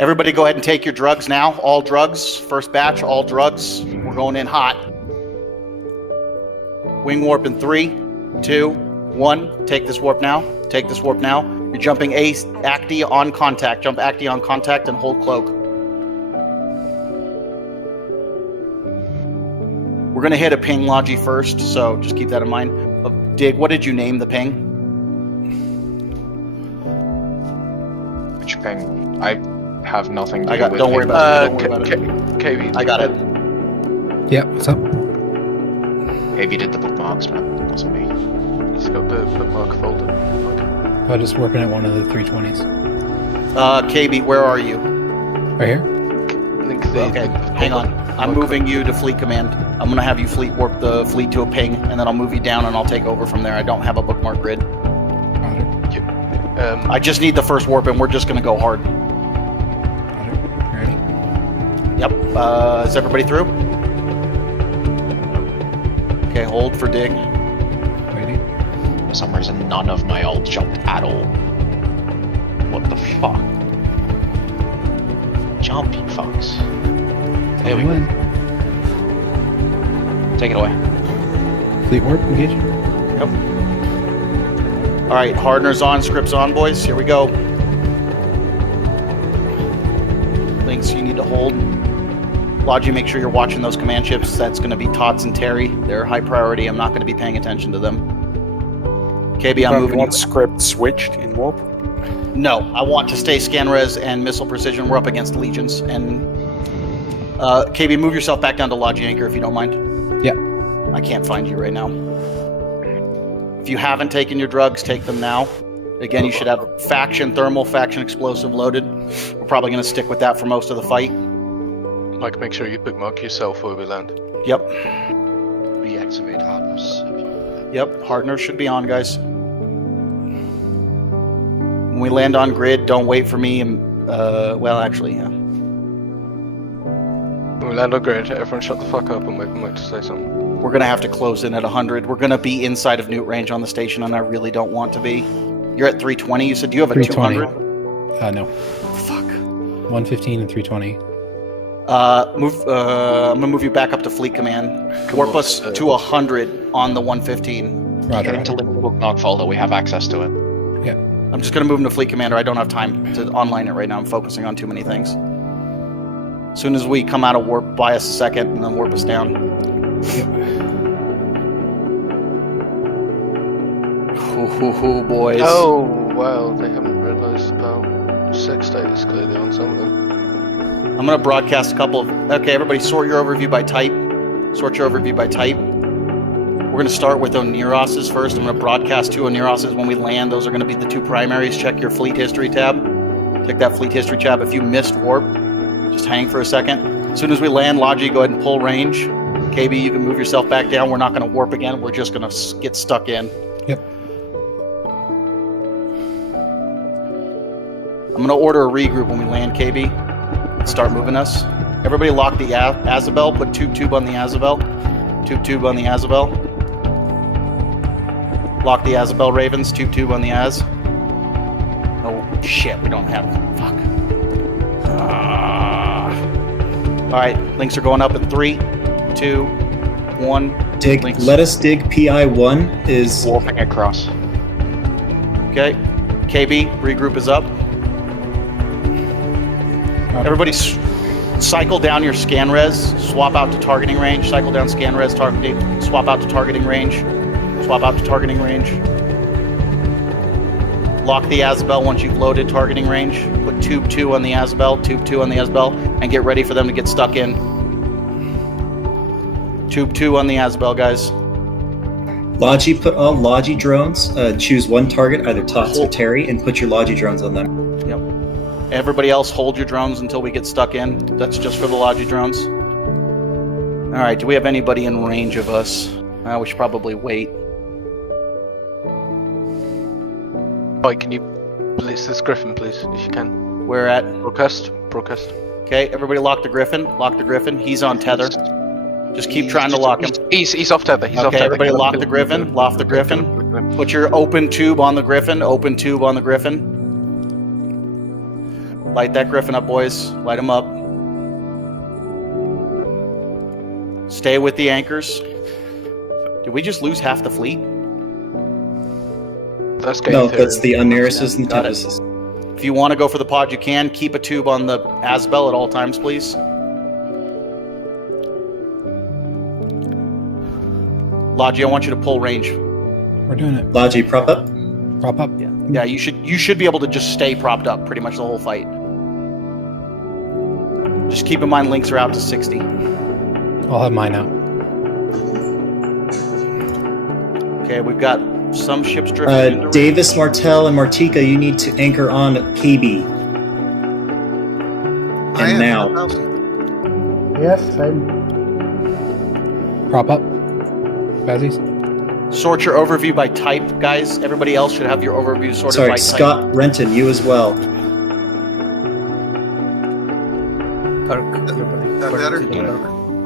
Everybody go ahead and take your drugs now. All drugs. First batch, all drugs. We're going in hot. Wing warp in 3, 2, 1. Take this warp now. Take this warp now. You're jumping Actee on contact. Jump Actee on contact and hold cloak. We're going to hit a ping Logi first, so just keep that in mind. Dig, what did you name the ping? Which ping? I have nothing to do with Don't worry about it. Don't worry about it. KB. I got it. Yeah, what's up? KB did the bookmarks, man. It wasn't me. He's got the bookmark folder. Okay. I'm just warping at one of the 320s. KB, where are you? Right here? Link the... Okay, hang on. I'm moving you to fleet command. I'm going to have you fleet warp the fleet to a ping, and then I'll move you down and I'll take over from there. I don't have a bookmark grid. Roger. I just need the first warp, and we're just going to go hard. Roger. Ready? Yep. Is everybody through? Okay, hold for dig. Waiting. For some reason, none of my ult jumped at all. What the fuck? Jump, you fucks. There we go. Take it away. Fleet warp, engage. Yep. All right, hardeners on, scripts on, boys. Here we go. Links, you need to hold. Logi, make sure you're watching those command ships. That's going to be Tots and Terry. They're high priority. I'm not going to be paying attention to them. KB, I'm moving. You want script switched in warp? No, I want to stay scanres and missile precision. We're up against legions. And KB, move yourself back down to Logi Anchor if you don't mind. Yeah. I can't find you right now. If you haven't taken your drugs, take them now. Again, you should have faction thermal, faction explosive loaded. We're probably going to stick with that for most of the fight. Like, make sure you bookmark yourself where we land. Yep. Reactivate hardness. Yep, hardener should be on, guys. When we land on grid, don't wait for me. Well, actually, yeah. When we land on grid, everyone shut the fuck up and wait for Mike to say something. We're going to have to close in at 100. We're going to be inside of Newt range on the station, and I really don't want to be. You're at 320. You said you have a 200? No. Fuck. 115 and 320. I'm going to move you back up to fleet command. Warp us to 100 on the 115. Roger. Get into the bookmark folder. We have access to it. Yeah. I'm just going to move him to fleet commander. I don't have time to online it right now. I'm focusing on too many things. As soon as we come out of warp, buy us a second, and then warp us down. Ooh, boys. Oh, wow, they haven't realised about sex status clearly on some of them. I'm going to broadcast a couple of... Okay, everybody sort your overview by type. Sort your overview by type. We're going to start with Oniroses first. I'm going to broadcast 2 Oniroses when we land. Those are going to be the 2 primaries. Check your fleet history tab. Check that fleet history tab. If you missed warp, just hang for a second. As soon as we land, Logi, go ahead and pull range. KB, you can move yourself back down. We're not going to warp again. We're just going to get stuck in. Yep. I'm going to order a regroup when we land, KB. Start moving us. Everybody lock the Azabel. Put tube on the Azabel. Tube on the Azabel. Lock the Azabel, Ravens. Tube on the Az. Oh, shit. We don't have... Fuck. Alright. Links are going up in 3, 2, 1. Dig. Links. Let us dig. PI1 is... Warping across. Okay. KB, regroup is up. Everybody cycle down your scan res, swap out to targeting range, cycle down scan res, swap out to targeting range, swap out to targeting range. Lock the Azabel once you've loaded targeting range. Put tube 2 on the Azabel, tube 2 on the Azabel, and get ready for them to get stuck in. Tube 2 on the Azabel, guys. Logi, put all Logi drones, choose one target, either Tots or Terry, and put your Logi drones on them. Yep. Everybody else hold your drones until we get stuck in. That's just for the Logi drones. Alright, do we have anybody in range of us? We should probably wait. Mike, can you blitz this Griffin, please, if you can? We're at... Broadcast. Okay, everybody lock the Griffin. Lock the Griffin. He's on tether. Just keep trying to lock him. He's off tether. He's off tether. Everybody lock the Griffin. Lock the Griffin. Put your open tube on the Griffin. Open tube on the Griffin. Light that Griffin up, boys. Light him up. Stay with the anchors. Did we just lose half the fleet? That's game No, theory. that's the Oneirises and Got it. Tempests. If you want to go for the pod, you can. Keep a tube on the Asbel at all times, please. Logi, I want you to pull range. We're doing it. Logi, prop up. Prop up. Yeah, you should be able to just stay propped up pretty much the whole fight. Just keep in mind links are out to 60. I'll have mine out. Okay, we've got some ships drifting into Davis, Martel, and Martika, you need to anchor on KB. And now. Yes, I'm. Prop up. Bazzies. Sort your overview by type, guys. Everybody else should have your overview sorted by Sorry, type. Scott Renton, you as well.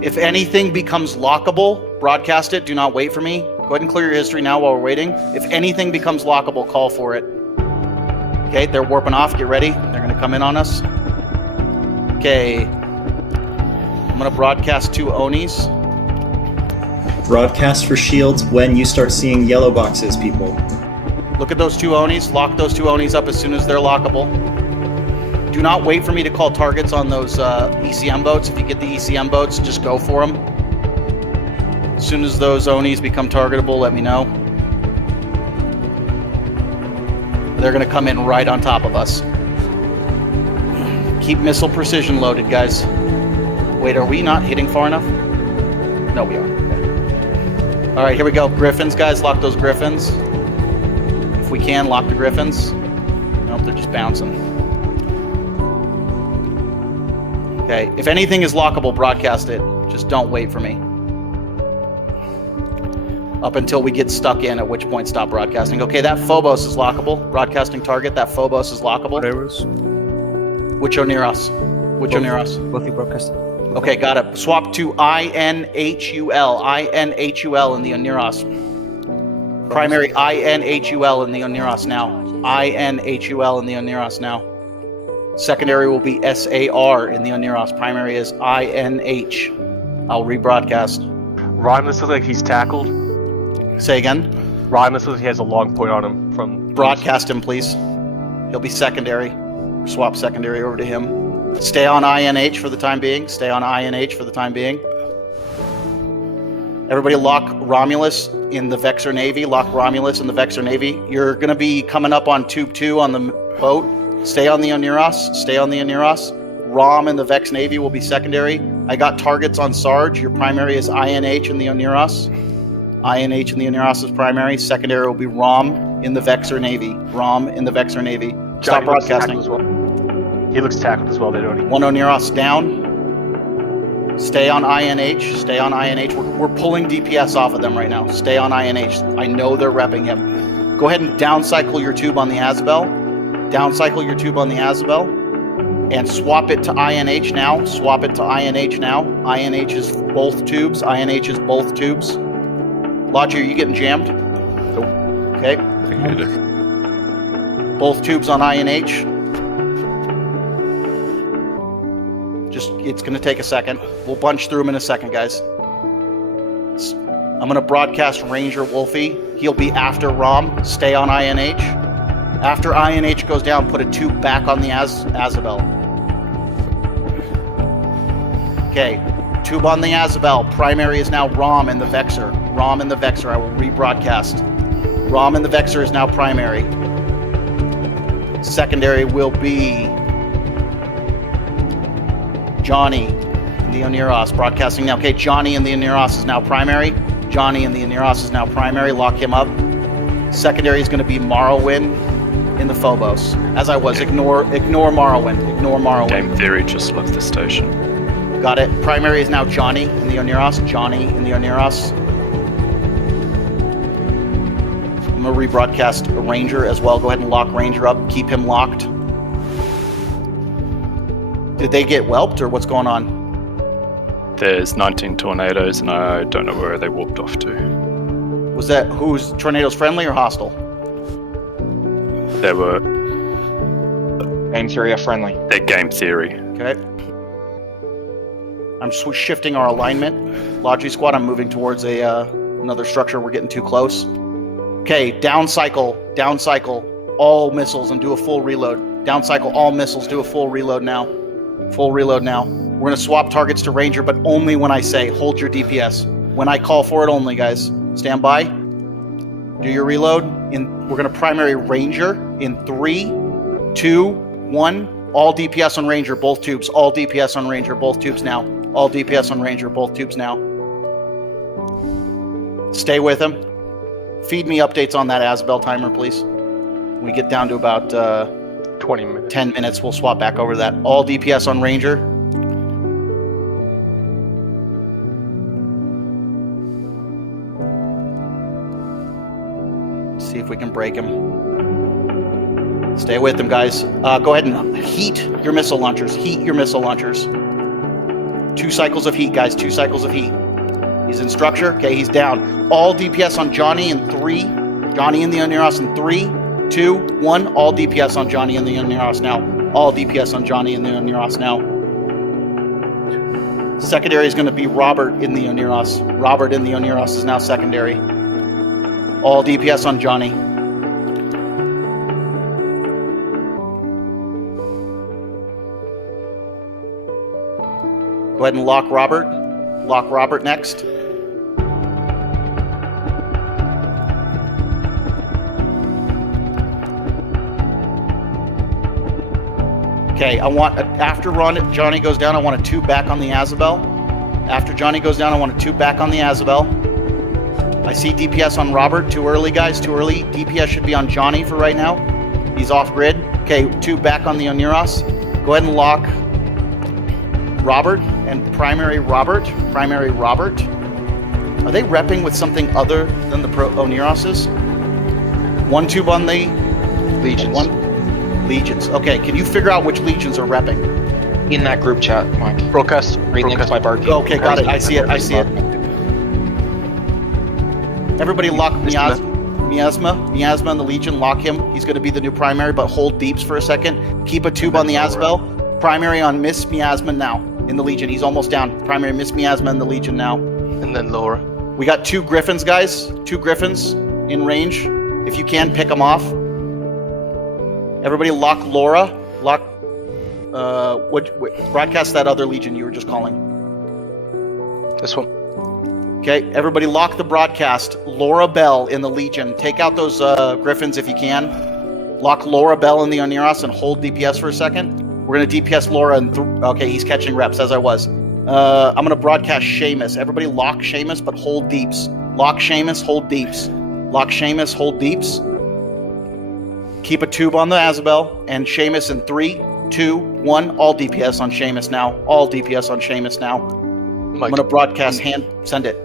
If anything becomes lockable, broadcast it. Do not wait for me. Go ahead and clear your history now while we're waiting. If anything becomes lockable, call for it. Okay, they're warping off. Get ready. They're going to come in on us. Okay. I'm going to broadcast 2 Onis. Broadcast for shields when you start seeing yellow boxes, people. Look at those 2 Onis. Lock those 2 Onis up as soon as they're lockable. Do not wait for me to call targets on those ECM boats. If you get the ECM boats, just go for them. As soon as those Onis become targetable, let me know. They're going to come in right on top of us. Keep missile precision loaded, guys. Wait, are we not hitting far enough? No, we are. Okay. All right, here we go. Griffins, guys. Lock those Griffins. If we can, lock the Griffins. Nope, they're just bouncing. Okay, if anything is lockable, broadcast it. Just don't wait for me. Up until we get stuck in, at which point stop broadcasting. Okay, that Phobos is lockable. Broadcasting target, that Phobos is lockable. Which Oniros? Which Oniros? Both you broadcast. Okay, got it. Swap to INHUL. INHUL in the Oniros. Primary INHUL in the Oniros now. INHUL in the Oniros now. Secondary will be SAR in the Oniros. Primary is INH. I'll rebroadcast. Rhymeless looks like he's tackled. Say again? Rhymeless looks like he has a long point on him from... Broadcast him, please. He'll be secondary. Swap secondary over to him. Stay on INH for the time being. Stay on INH for the time being. Everybody lock Romulus in the Vexor Navy. Lock Romulus in the Vexor Navy. You're going to be coming up on Tube 2 on the boat. Stay on the Oniros. Stay on the Oniros. Rom in the Vex Navy will be secondary. I got targets on Sarge. Your primary is INH in the Oniros. INH in the Oniros is primary. Secondary will be Rom in the Vexor Navy. Rom in the Vexor Navy. Stop broadcasting. He looks tackled as well. They don't. 1 Oniros down. Stay on INH. Stay on INH. We're pulling DPS off of them right now. Stay on INH. I know they're repping him. Go ahead and downcycle your tube on the Asbel. Downcycle your tube on the Asbel. And swap it to INH now. Swap it to INH now. INH is both tubes. INH is both tubes. Logi, are you getting jammed? Nope. Okay. Both tubes on INH. It's going to take a second. We'll bunch through them in a second, guys. I'm going to broadcast Ranger Wolfie. He'll be after Rom. Stay on INH. After INH goes down, put a tube back on the Azabel. Okay. Tube on the Azabel. Primary is now Rom in the Vexor. Rom in the Vexor. I will rebroadcast. Rom in the Vexor is now primary. Secondary will be Johnny in the Oniros. Broadcasting now. Okay, Johnny in the Oniros is now primary. Johnny in the Oniros is now primary. Lock him up. Secondary is going to be Morrowind in the Phobos. As I was. Ignore Morrowind. Ignore Morrowind. Game theory just left the station. Got it. Primary is now Johnny in the Oniros. Johnny in the Oniros. I'm going to rebroadcast Ranger as well. Go ahead and lock Ranger up. Keep him locked. Did they get whelped or what's going on? There's 19 tornadoes and I don't know where they warped off to. Was that who's tornadoes friendly or hostile? There were Game theory are friendly. They're game theory. Okay. I'm shifting our alignment. Logi squad, I'm moving towards another structure. We're getting too close. Okay, down cycle all missiles and do a full reload. Down cycle all missiles, do a full reload now. Full reload now. We're going to swap targets to Ranger, but only when I say. Hold your DPS. When I call for it only, guys. Stand by. Do your reload. We're going to primary Ranger in 3, 2, 1. All DPS on Ranger, both tubes. All DPS on Ranger, both tubes now. All DPS on Ranger, both tubes now. Stay with him. Feed me updates on that Asbel timer, please. When we get down to about 20 minutes. 10 minutes, we'll swap back over to that. All DPS on Ranger. See if we can break him. Stay with him, guys. Go ahead and heat your missile launchers. Heat your missile launchers. 2 cycles of heat, guys. 2 cycles of heat. He's in structure. Okay, he's down. All DPS on Johnny in 3. Johnny in the Oniros in 3, 2, 1. All DPS on Johnny in the Oniros now. All DPS on Johnny in the Oniros now. Secondary is going to be Robert in the Oniros. Robert in the Oniros is now secondary. All DPS on Johnny. Go ahead and lock Robert. Lock Robert next. Okay, I want, after Johnny goes down, I want a 2 back on the Azabel. After Johnny goes down, I want a 2 back on the Azabel. I see DPS on Robert. Too early, guys. Too early. DPS should be on Johnny for right now. He's off grid. Okay, 2 back on the Oniros. Go ahead and lock Robert and primary Robert. Primary Robert. Are they repping with something other than the Oniroses? 1 tube on the Legions. Legions. Okay, can you figure out which legions are repping? In that group chat, Mike. Broadcast. Right next by Barky. Okay, got it. I see it. I see it. Everybody lock Miasma and the Legion. Lock him. He's going to be the new primary, but hold deeps for a second. Keep a tube on the Asbel. Primary on Miss Miasma now in the Legion. He's almost down. Primary Miss Miasma in the Legion now. And then Laura. We got 2 Griffins, guys. 2 Griffins in range. If you can, pick them off. Everybody lock Laura. Lock... broadcast that other Legion you were just calling. This one. Okay, everybody lock the broadcast. Laura Bell in the Legion. Take out those Griffins if you can. Lock Laura Bell in the Oniros and hold DPS for a second. We're going to DPS Laura and... okay, he's catching reps, as I was. I'm going to broadcast Seamus. Everybody lock Seamus, but hold deeps. Lock Seamus, hold deeps. Lock Seamus, hold deeps. Keep a tube on the Azabel. And Seamus in 3, 2, 1. All DPS on Seamus now. All DPS on Seamus now. Mike, I'm going to broadcast send it.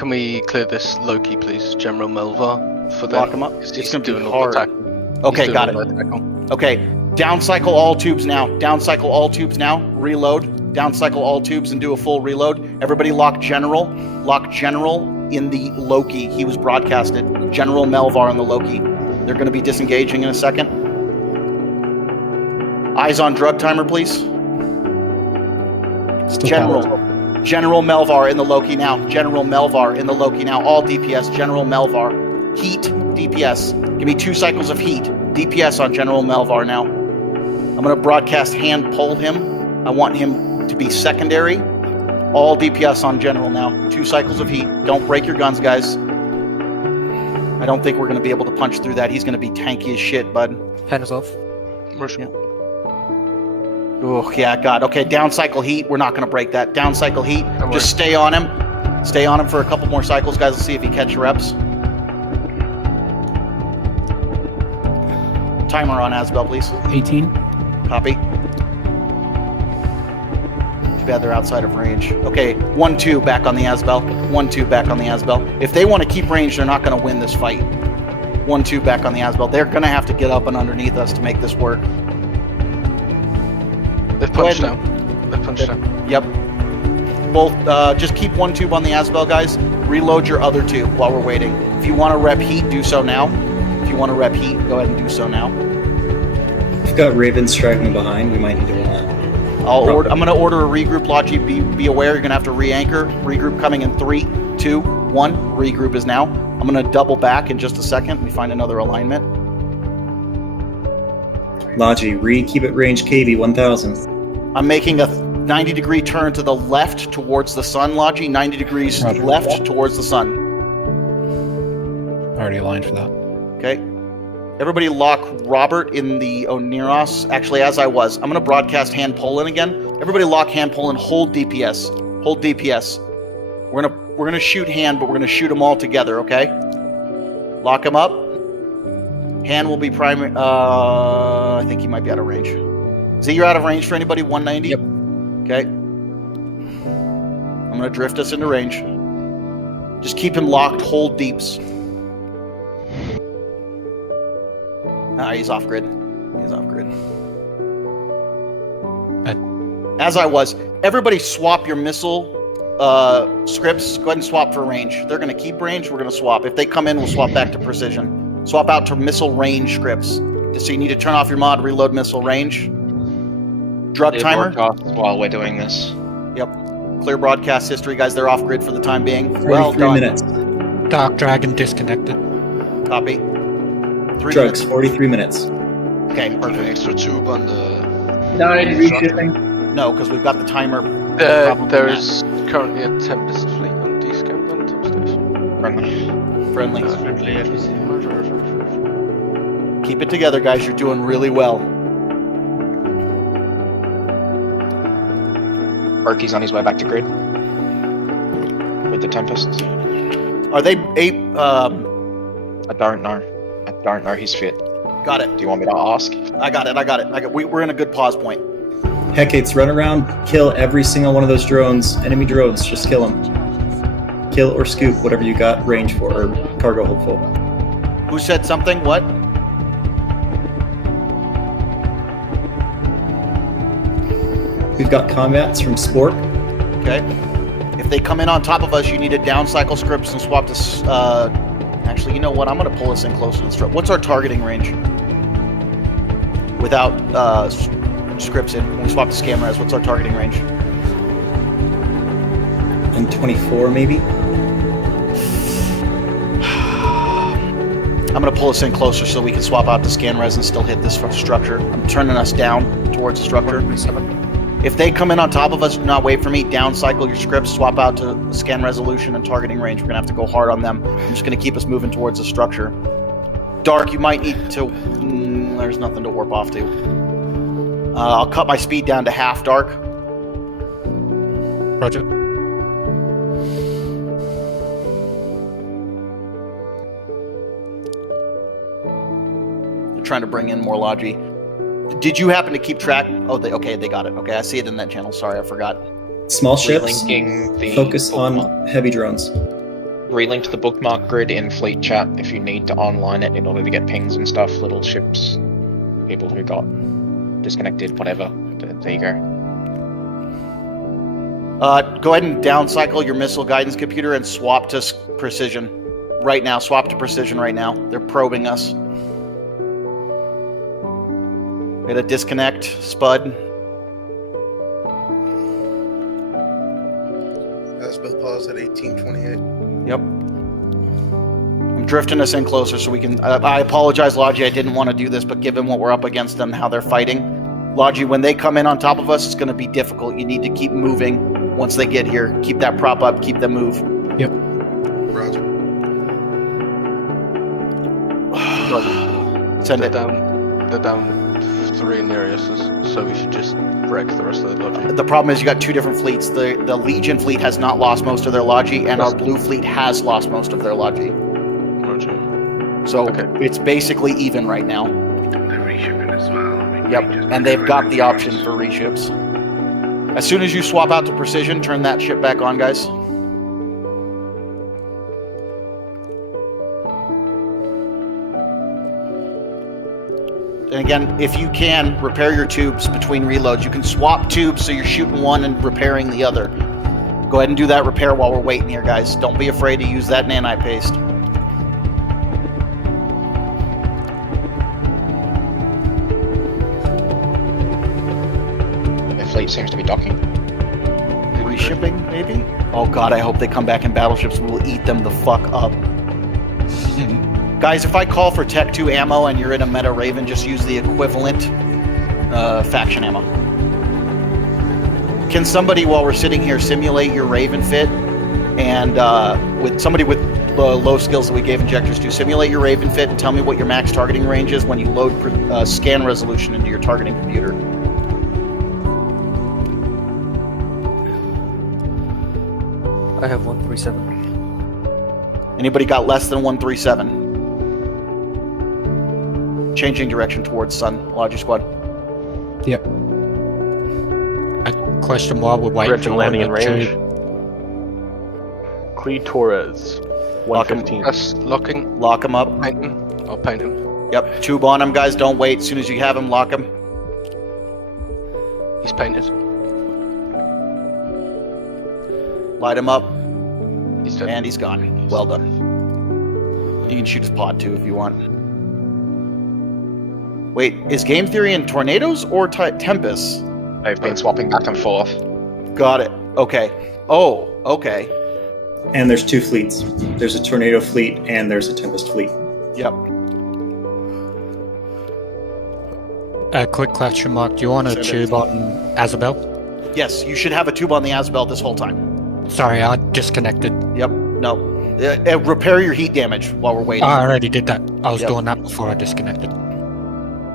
can we clear this Loki, please? General Melvar for them. Lock him up. He's It's going to be doing all the hard. attack. Okay, He's got doing it. all the attack. Okay, down cycle all tubes now. Down cycle all tubes now. Reload. Down cycle all tubes and do a full reload. Everybody lock General. Lock General in the Loki. He was broadcasted. General Melvar in the Loki. They're going to be disengaging in a second. Eyes on drug timer, please. Still General. powered. General Melvar in the Loki now. General Melvar in the Loki now. All DPS. General Melvar. Heat. DPS. Give me 2 cycles of heat. DPS on General Melvar now. I'm going to broadcast hand pull him. I want him to be secondary. All DPS on General now. 2 cycles of heat. Don't break your guns, guys. I don't think we're going to be able to punch through that. He's going to be tanky as shit, bud. Hands off. Yeah. Oh, yeah, God. Okay, down cycle heat. We're not going to break that. Down cycle heat. Just stay on him. Stay on him for a couple more cycles, guys. Let's see if he catches reps. Timer on Asbel, please. 18. Copy. Too bad they're outside of range. Okay, 1-2 back on the Asbel. 1-2 back on the Asbel. If they want to keep range, they're not going to win this fight. 1-2 back on the Asbel. They're going to have to get up and underneath us to make this work. They've Go punched ahead. down. They've punched down. Yep. Both, just keep 1 tube on the Asbel, guys. Reload your other tube while we're waiting. If you want to rep heat, do so now. If you want to rep heat, go ahead and do so now. We've got Ravens straggling behind. We might need to run that. I'm going to order a regroup, Logi. Be aware, you're going to have to re-anchor. Regroup coming in 3, 2, 1. Regroup is now. I'm going to double back in just a second. We find another alignment. Logi, keep at range KV 1000. I'm making a 90-degree turn to the left towards the sun, Logi. 90 degrees left towards the sun. Already aligned for that. Okay. Everybody lock Robert in the Oniros. Actually, as I was. I'm going to broadcast hand Poland again. Everybody lock hand Poland. Hold DPS. Hold DPS. We're gonna shoot hand, but we're going to shoot them all together, okay? Lock him up. Hand will be primary. I think he might be out of range. Z, you're out of range for anybody? 190? Yep. Okay. I'm going to drift us into range. Just keep him locked. Hold deeps. He's off grid. He's off grid. As I was, everybody swap your missile scripts. Go ahead and swap for range. They're going to keep range. We're going to swap. If they come in, we'll swap back to precision. Swap out to missile range scripts. So you need to turn off your mod, reload missile range. Drug timer. While we're doing this. Yep. Clear broadcast history, guys. They're off grid for the time being. 43 minutes. Dark Dragon disconnected. Copy. 3 Drugs, minutes. 43 minutes. Okay, perfect. Extra tube on the. Died reshipping. No, because we've got the timer. There's currently a Tempest fleet on D-scan on top station. Friendly. Keep it together, guys. You're doing really well. Berkey's on his way back to grid. With the Tempest. Are they I don't know. I don't know his fit. Got it. Do you want me to ask? I got it. We're in a good pause point. Hecates, run around, kill every single one of those drones. Enemy drones, just kill them. Kill or scoop whatever you got range for, or cargo hold full. Who said something? What? We've got combats from Spork. Okay. If they come in on top of us, you need to down cycle scripts and swap to. Actually, you know what? I'm going to pull us in closer to the strip. What's our targeting range? Without scripts in. When we swap to scan res, what's our targeting range? 124 maybe? I'm going to pull us in closer so we can swap out to scan res and still hit this structure. I'm turning us down towards the structure. If they come in on top of us, do not wait for me. Down cycle your scripts, swap out to scan resolution and targeting range. We're going to have to go hard on them. I'm just going to keep us moving towards the structure. Dark, you might need to... there's nothing to warp off to. I'll cut my speed down to half, Dark. Roger. They're trying to bring in more Logi. Did you happen to keep track? Oh, they got it. Okay, I see it in that channel. Sorry, I forgot. Small ships, Relinking the focus on bookmark. heavy drones. Relink to the bookmark grid in fleet chat if you need to online it in order to get pings and stuff. Little ships, people who got disconnected, whatever. There you go. Go ahead and down cycle your missile guidance computer and swap to precision. Right now, swap to precision right now. They're probing us. We had a disconnect, Spud. Spud pause at 1828. Yep. I'm drifting us in closer so we can... I apologize, Logi, I didn't want to do this, but given what we're up against them, how they're fighting. Logi, when they come in on top of us, it's going to be difficult. You need to keep moving once they get here. Keep that prop up, keep them move. Yep. Roger. Send it. They're down 3 nearest us, so we should just wreck the rest of the Logi. The problem is you got 2 different fleets. The Legion fleet has not lost most of their Logi, and our blue fleet has lost most of their Logi. Roger. So Okay. it's basically even right now. They're reshipping as well. Yep, and they've got the option for reships. As soon as you swap out to precision, turn that ship back on, guys. And again, if you can, repair your tubes between reloads. You can swap tubes so you're shooting one and repairing the other. Go ahead and do that repair while we're waiting here, guys. Don't be afraid to use that nanite paste. fleet seems to be docking. Reshipping, maybe? Oh god, I hope they come back in battleships. We will eat them the fuck up. Guys, if I call for Tech 2 ammo and you're in a Meta Raven, just use the equivalent faction ammo. Can somebody, while we're sitting here, simulate your Raven fit? And with somebody with low skills that we gave injectors to, simulate your Raven fit and tell me what your max targeting range is when you load scan resolution into your targeting computer. I have 137. Anybody got less than 137? Changing direction towards Sun, Logi Squad. Yep. A question while we're waiting. Griffin landing in range. Clee Torres, Lock him. 115. That's locking. Lock him up. Paint him. I'll paint him. Yep, tube on him, guys. Don't wait. As soon as you have him, lock him. He's painted. Light him up. He's dead. And he's gone. Well done. You can shoot his pod too if you want. Wait, is game theory in tornadoes or tempests? They've been swapping back and forth. Got it. Okay. Oh, okay. And there's two fleets. There's a tornado fleet and there's a tempest fleet. Yep. A quick question mark. Do you want a Send it. tube on Azabel? Yes, you should have a tube on the Asbel this whole time. Sorry, I disconnected. Yep. No. Repair your heat damage while we're waiting. I already did that. I was Yep. doing that before I disconnected.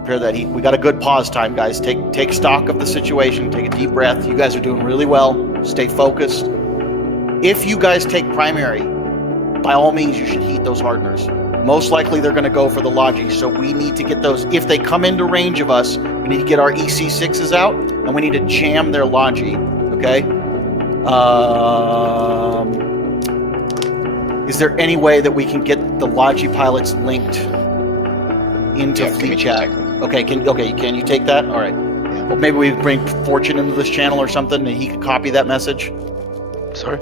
Repair that heat. We got a good pause time, guys. Take stock of the situation. Take a deep breath. You guys are doing really well. Stay focused. If you guys take primary, by all means, you should heat those hardeners. Most likely they're going to go for the Logi, so we need to get those. If they come into range of us, we need to get our EC6s out, and we need to jam their Logi, okay? Is there any way that we can get the Logi pilots linked into fleet chat? Okay, can you take that? All right. Yeah. Well, maybe we bring Fortune into this channel or something, and he can copy that message. Sorry.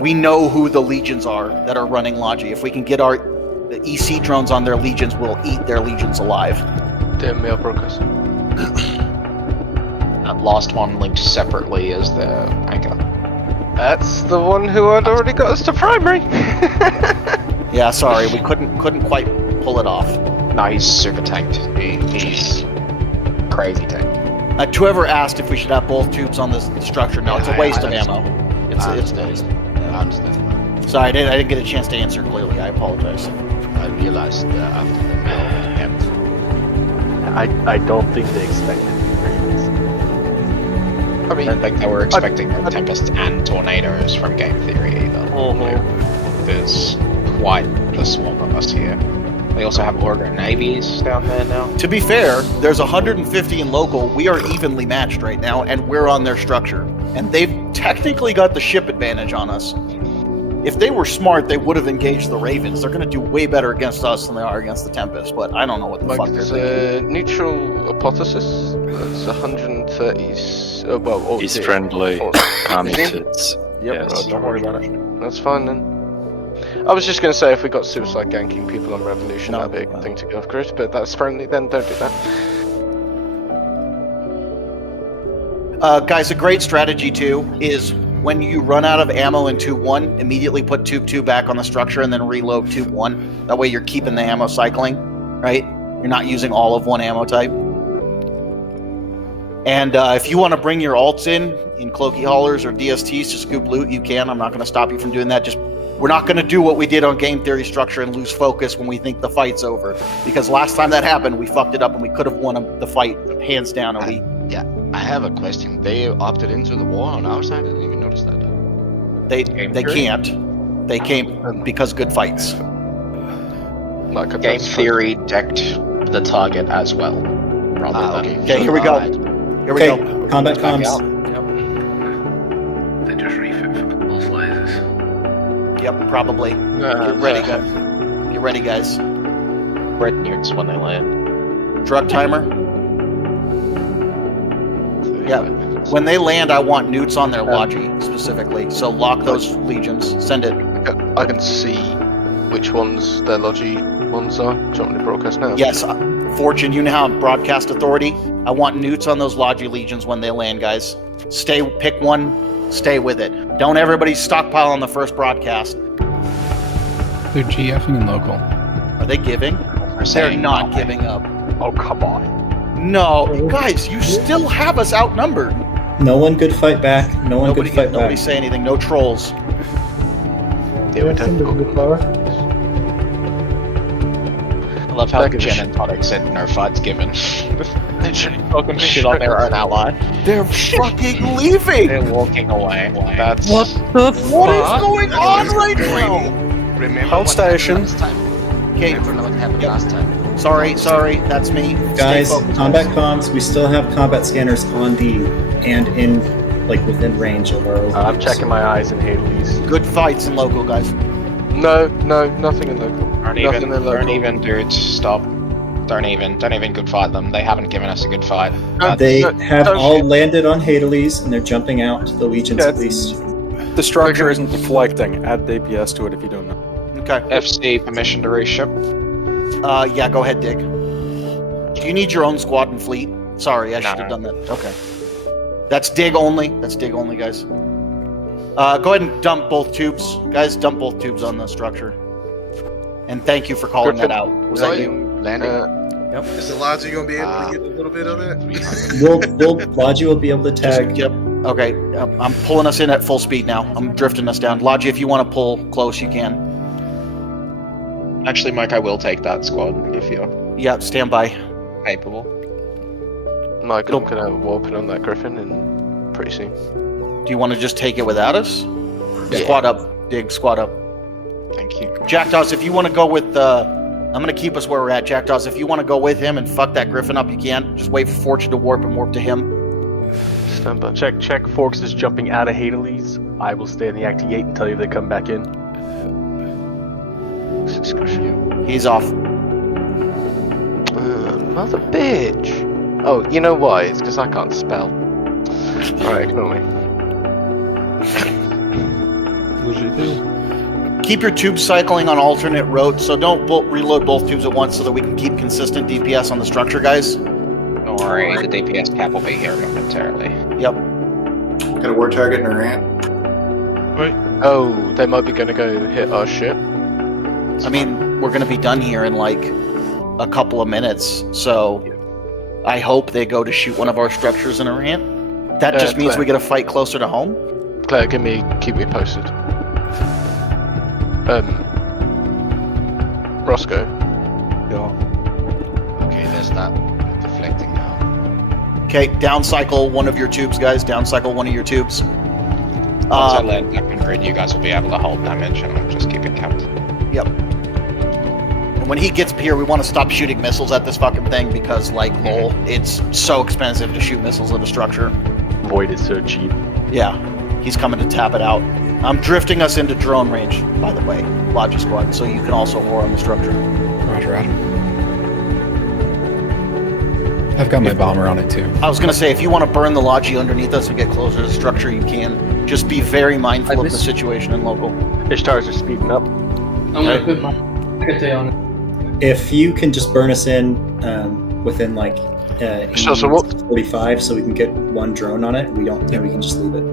We know who the legions are that are running Logi. If we can get the EC drones on their legions, we'll eat their legions alive. Damn mail brokers. That last one linked separately as the anchor. That's the one who had already got us to primary. Yeah, sorry, we couldn't quite pull it off. No, he's super tanked. He's crazy tanked. Whoever asked if we should have both tubes on the structure, no, it's a waste of ammo. It's a waste. I understand. Sorry, I didn't get a chance to answer clearly. I apologize. I realized after the mail. I don't think they expected Ravens. I don't think they were expecting tempests and tornadoes from game theory either. There's quite a swarm of us here. They also have Order Navies down there now. To be fair, there's 150 in local. We are evenly matched right now, and we're on their structure. And they've technically got the ship advantage on us. If they were smart, they would have engaged the Ravens. They're going to do way better against us than they are against the Tempest, but I don't know what the fuck they're There's thinking. a neutral hypothesis. That's 130. He's friendly. Yep, Yes. don't worry about it. That's fine then. I was just going to say if we got suicide ganking people on Revolution, No. that'd be a good thing to go for it, but that's friendly, then don't do that. Guys, a great strategy too is when you run out of ammo in Tube 1, immediately put Tube 2 back on the structure and then reload Tube 1. That way you're keeping the ammo cycling, right? You're not using all of one ammo type. And if you want to bring your alts in cloaky haulers or DSTs to scoop loot, you can. I'm not going to stop you from doing that. We're not going to do what we did on game theory structure and lose focus when we think the fight's over. Because last time that happened, we fucked it up and we could have won the fight hands down. And I have a question. They opted into the war on our side? I didn't even notice that. they can't. They came because good fights. Like a Game theory decked the target as well. Okay, here we go. Here we go. Combat comms. They just refit for the pulse lasers. Yep, probably. Get ready, guys. Get ready, guys. Red nukes when they land. Drug timer. Yeah. When they land, I want newts on their Logi specifically. So lock those legions. Send it. I can see which ones their Logi ones are. Do you want me to broadcast now? Yes, Fortune, you now have broadcast authority. I want newts on those Logi Legions when they land, guys. Pick one, stay with it. Don't everybody stockpile on the first broadcast. They're GFing in local. Are they giving? They're not giving up. Oh, come on. No, guys, you still have us outnumbered. No one good fight back. Nobody say anything. No trolls. Yeah, we don't go. I love how Jen and Tonic said no fight's given. Literally talking shit on their own ally. They're fucking leaving. They're walking away. That's What is going on right now? Remember Hold what station. happened last time? Okay. Remember what happened last time? Sorry, that's me. Guys, Stay focused. combat comms, we still have combat scanners on D and in, like, within range of our I'm checking my eyes in Hades. Good fights in local, guys. No, nothing in local. Don't even, dude. Stop. Don't even good fight them. They haven't given us a good fight. They have all landed on Hades, and they're jumping out. The legions, at least. The structure isn't deflecting. Add DPS to it if you don't know. Okay. FC, permission to reship. Yeah, go ahead, Dig. Do you need your own squad and fleet? Sorry, I should have done that. Okay. That's Dig only. Guys. Go ahead and dump both tubes. Guys, dump both tubes on the structure. And thank you for calling that out. Was that you? Landing? Yep. Is the Logi going to be able to get a little bit of it? Logi will be able to tag. Yep. Okay. I'm pulling us in at full speed now. I'm drifting us down. Logi, if you want to pull close, you can. Actually, Mike, I will take that squad if you're Yeah, stand by. capable. Mike, I'm gonna have a warping on that Griffin and pretty soon. Do you want to just take it without us? Yeah. Squad up. Dig, squad up. Thank you. Jackdaws, if you want to go with I'm going to keep us where we're at. Jackdaws, if you want to go with him and fuck that Griffin up, you can. Just wait for Fortune to warp and warp to him. Stand by. Check. Forks is jumping out of Hades. I will stay in the Actee gate and tell you if they come back in. He's off. Mother bitch. Oh, you know why? It's because I can't spell. Alright, ignore me. Keep your tubes cycling on alternate routes, so don't reload both tubes at once so that we can keep consistent DPS on the structure, guys. Don't worry, the DPS cap will be here momentarily. Yep. Got a war target in Iran. Oh, they might be gonna go hit our ship. I mean, we're going to be done here in like a couple of minutes, so I hope they go to shoot one of our structures in Iran. That just means Claire. we get a fight closer to home. Claire, keep me posted. Roscoe. Yeah. Okay, there's that deflecting now. Okay, down cycle one of your tubes, guys. Down cycle one of your tubes. Once I land back in grid, you guys will be able to hold damage and I'll just keep it capped. Yep. And when he gets up here, we want to stop shooting missiles at this fucking thing because, like, lol, it's so expensive to shoot missiles at a structure. Void is so cheap. Yeah, he's coming to tap it out. I'm drifting us into drone range, by the way, Logi Squad, so you can also war on the structure. Roger. I've got my bomber on it too. I was going to say, if you want to burn the Logi underneath us and get closer to the structure, you can. Just be very mindful of the situation in local. Ishtars are speeding up. I'm going to put my Actee on it. If you can just burn us in within like 45, so we can get one drone on it, we can just leave it.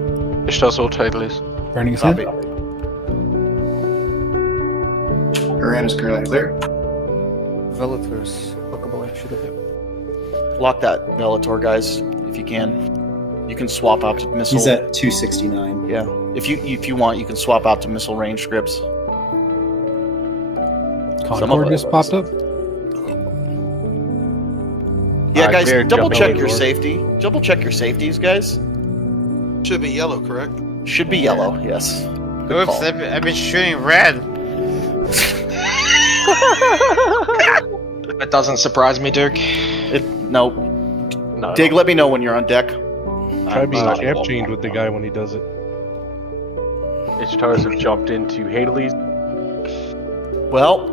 Ishtars all totalies. Burning his head. Iran is currently clear. Velator's bookable. I should have hit. Lock that Velator, guys, if you can. You can swap out to missile. He's at 269. Yeah. If you want, you can swap out to missile range scripts. Concord just popped up. Yeah, guys, double check your safety. Double check your safeties, guys. Should be yellow, correct? Should be yellow, yes. Good Oops, call. I've been shooting red. That doesn't surprise me, Duke. Nope. No. Dig, let me know when you're on deck. Try being champ chained with the guy when he does it. Ishtars have jumped into Hades. Well,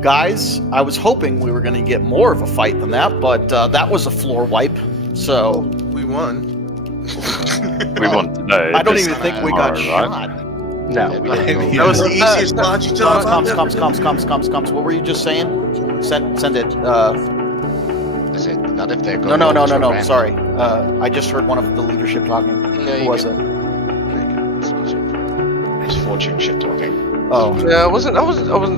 guys, I was hoping we were going to get more of a fight than that, but that was a floor wipe, so... We won. We won today. I don't even think we got shot. No. That was the easiest launch job. Comms. What were you just saying? Send it. Is it not if they're No. going over to Ren? Sorry. I just heard one of the leadership talking. Who was it? It's Fortune shit talking. Oh. Yeah, I wasn't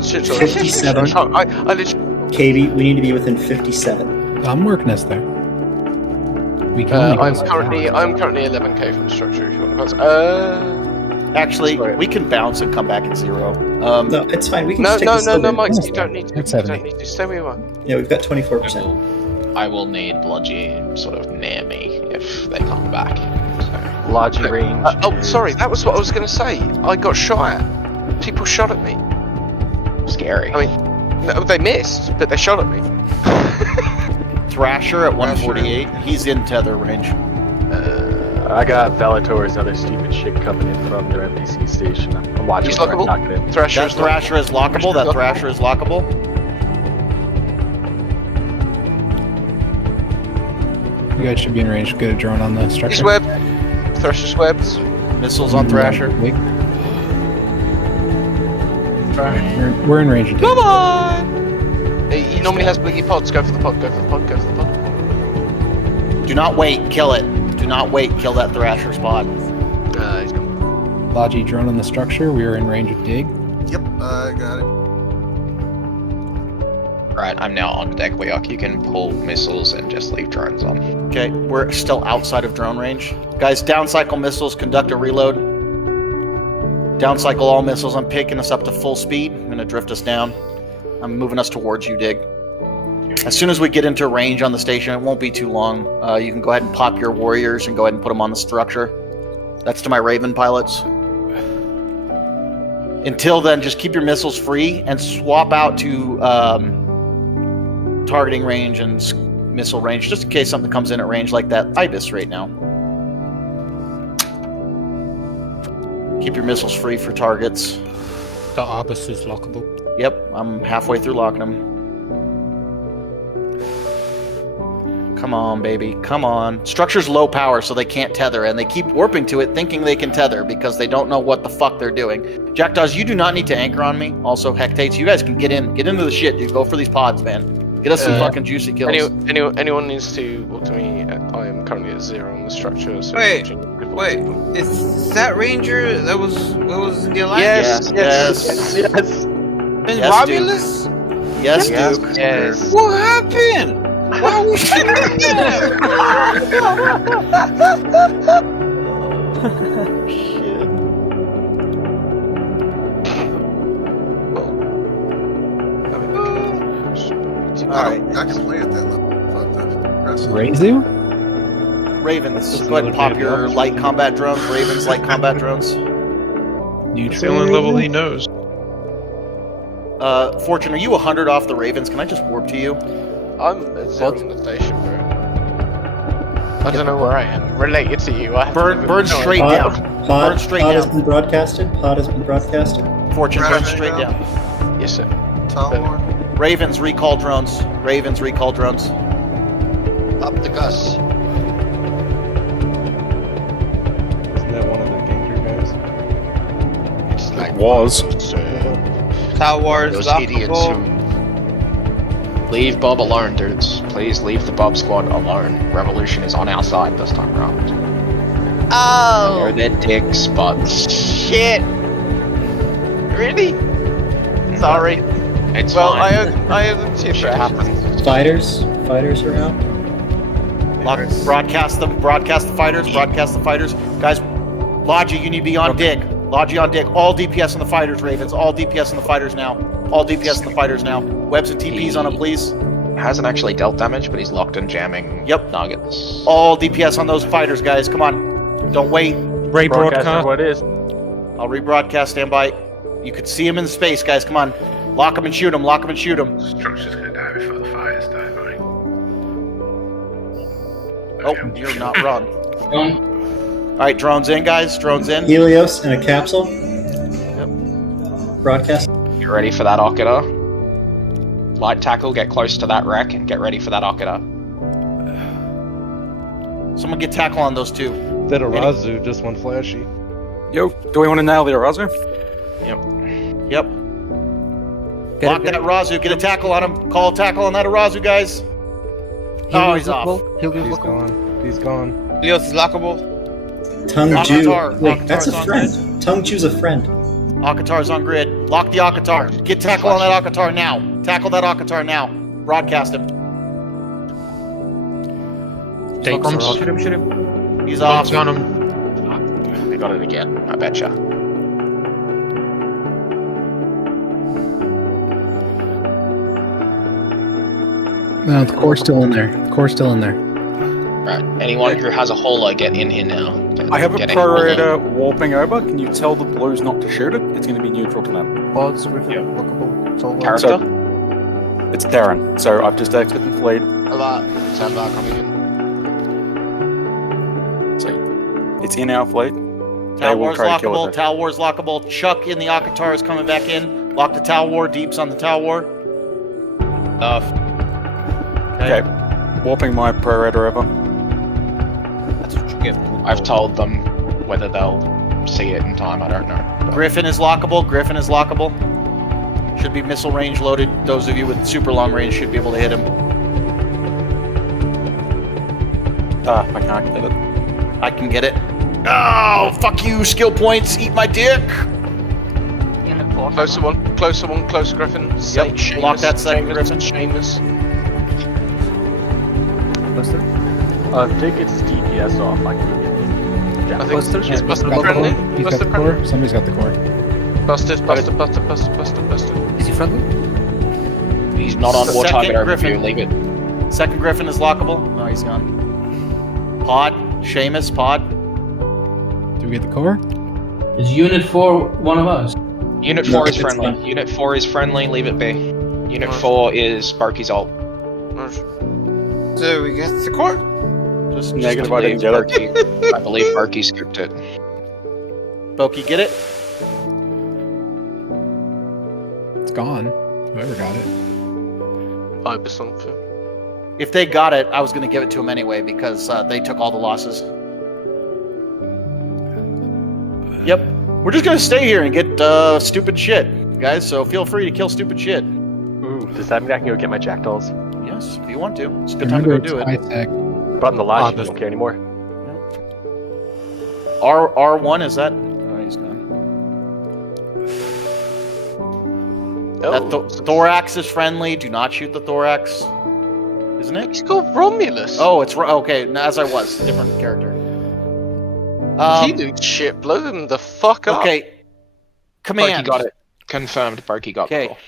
shit talking. 57. I literally. Katie, we need to be within 57. I'm working us there. We can only go I'm so currently far. 11k from the structure. If you want to pass. Actually, we can bounce and come back at 0. No, it's fine. We can No, just take the silver. Mike. You don't need to. That's You don't 70. need to. Stay where you are. Yeah, we've got 24%. I will need Bludgy sort of near me if they come back. So. Logic range. Sorry. That was what I was going to say. I got shot at. People shot at me. Scary. I mean, no, they missed, but they shot at me. Thrasher at 148. He's in tether range. I got Valator's other stupid shit coming in from their NPC station. I'm watching. He's where I lockable? knock it in. That Thrasher is lockable. That Thrasher is lockable. You guys should be in range to get a drone on the structure. He's webbed. Thrasher's webbed. Missiles on Thrasher. We're in range of Come on! He normally has blinky pods. Go for the pod. Go for the pod. Go for the pod. Do not wait. Kill it. Do not wait. Kill that Thrasher spot. He's gone. Logi drone on the structure. We are in range of dig. Yep, I got it. Right, I'm now on deck, Weok. You can pull missiles and just leave drones on. Okay, we're still outside of drone range. Guys, downcycle missiles, conduct a reload. Downcycle all missiles. I'm picking us up to full speed. I'm going to drift us down. I'm moving us towards you, Dig. As soon as we get into range on the station, it won't be too long. You can go ahead and pop your warriors and go ahead and put them on the structure. That's to my Raven pilots. Until then, just keep your missiles free and swap out to targeting range and missile range, just in case something comes in at range like that Ibis right now. Keep your missiles free for targets. The Ibis is lockable. Yep, I'm halfway through locking them. Come on, baby. Come on. Structure's low power, so they can't tether, and they keep warping to it thinking they can tether because they don't know what the fuck they're doing. Jackdaws, you do not need to anchor on me. Also, Hectates, you guys can get into the shit, dude. Go for these pods, man. Get us some fucking juicy kills. Anyone needs to walk to me. I am currently at 0 on the structure. So Wait, is that Ranger that was in the alliance? Yes. And Yes, Romulus? Yes, Duke. Yes. What happened? Why are we shooting them? Shit. Alright. I can play at that level. Fuck that. Reizu? Ravens, go ahead and pop your light combat drones. Ravens, light combat drones. It's the only level he knows. Fortune, are you 100 off the Ravens? Can I just warp to you? I'm at 0 on the station, bro. I don't know where I am. Related to you. Burn straight down. Burn straight Pod has down. been broadcasted. Pod has been broadcasted. Fortune, burn straight down. Yes, sir. Ravens, recall drones. Ravens, recall drones. Up the Gus. Isn't that one of the ganker guys? It's like Was. Star Wars those lockable. idiots who Leave Bob alone, dudes. Please leave the Bob squad alone. Revolution is on our side this time around. Oh They're dicks, but shit! Really? Sorry. it's Well, fine. I owe them 2 Shit happens. Fighters are out. Broadcast the fighters. Guys, Logi, you need to be on dig. Logi on dig. All DPS on the fighters, Ravens. All DPS on the fighters now. All DPS on the fighters now. Webs and TPs on him, please. Hasn't actually dealt damage, but he's locked and jamming nuggets. All DPS on those fighters, guys. Come on. Don't wait. Rebroadcast. What is? I'll rebroadcast. Stand by. You could see him in space, guys. Come on. Lock him and shoot him. Lock him and shoot him. Structure's gonna die before the fires die, right? Oh, you're not wrong. Alright, drones in, guys. Drones in. Helios in a capsule. Yep. Broadcast. You ready for that Okita? Light tackle, get close to that wreck and get ready for that Okita. Someone get tackle on those two. That Arazu just went flashy. Yo, do we want to nail the Arazu? Yep. Lock that Arazu. Get a tackle on him. Call a tackle on that Arazu, guys. Oh, he's off. He's gone. He's gone. Leos is lockable. Tung Ju. Akatar. Wait, that's a Akatar's on friend. Tung Ju's a friend. Akatar's on grid. Lock the Akatar. Get tackle on that Akatar now. Tackle that Akatar now. Broadcast him. Take him. Shoot him. He's off. On him. They got it again. I betcha. No, the core's still in there. The core's still in there. Right. Anyone who has a hola, get in here now. I have a Get Predator warping over. Can you tell the blues not to shoot it? It's going to be neutral to them. Pods with lockable. Character? It's Darren. So I've just exited the fleet. Sandbar coming in. See, it's in our fleet. They Tal will War's try to kill lockable. it. Tal War's lockable. Chuck in the Akatar is coming back in. Lock the Tal War. Deeps on the Tal War. Okay. Warping my Predator over. That's what you get. I've told them whether they'll see it in time. I don't know. Griffin is lockable. Griffin is lockable. Should be missile range loaded. Those of you with super long range should be able to hit him. I can't get it. I can get it. Oh, fuck you, skill points. Eat my dick. Closer one, closer, Griffin. Yep, lock that second, Griffin. Seamus. Dig gets his DPS off. I can I think Buster? is Buster Got the friendly? core? He's got Buster the friendly? core? Somebody's got the core. Buster. Is he friendly? He's not on war Second target overview. Griffin. Leave it. Second Griffin is lockable. No, he's gone. Pod. Seamus, pod. Do we get the core? Is Unit 4 one of us? Unit 4 is friendly. Unit 4 is friendly. Leave it be. Unit 4 is Sparky's ult. So we get the core. Just Negative, I didn't get it. I believe Barky scooped it. Boki, get it? It's gone. Whoever got it. If they got it, I was going to give it to them anyway because they took all the losses. Yep. We're just going to stay here and get stupid shit, guys, so feel free to kill stupid shit. Ooh, does that mean I can go get my jackdaws? Yes, if you want to. It's a good time to go do it. But on the lodge, I don't care anymore. R1, is that? Oh, he's gone. That thorax is friendly. Do not shoot the thorax. Isn't it? He's called Romulus. Oh, it's okay. As I was, different character. He did shit. Blow him the fuck up. Okay. Command. Barky got it. Confirmed. Barky got the Okay. call.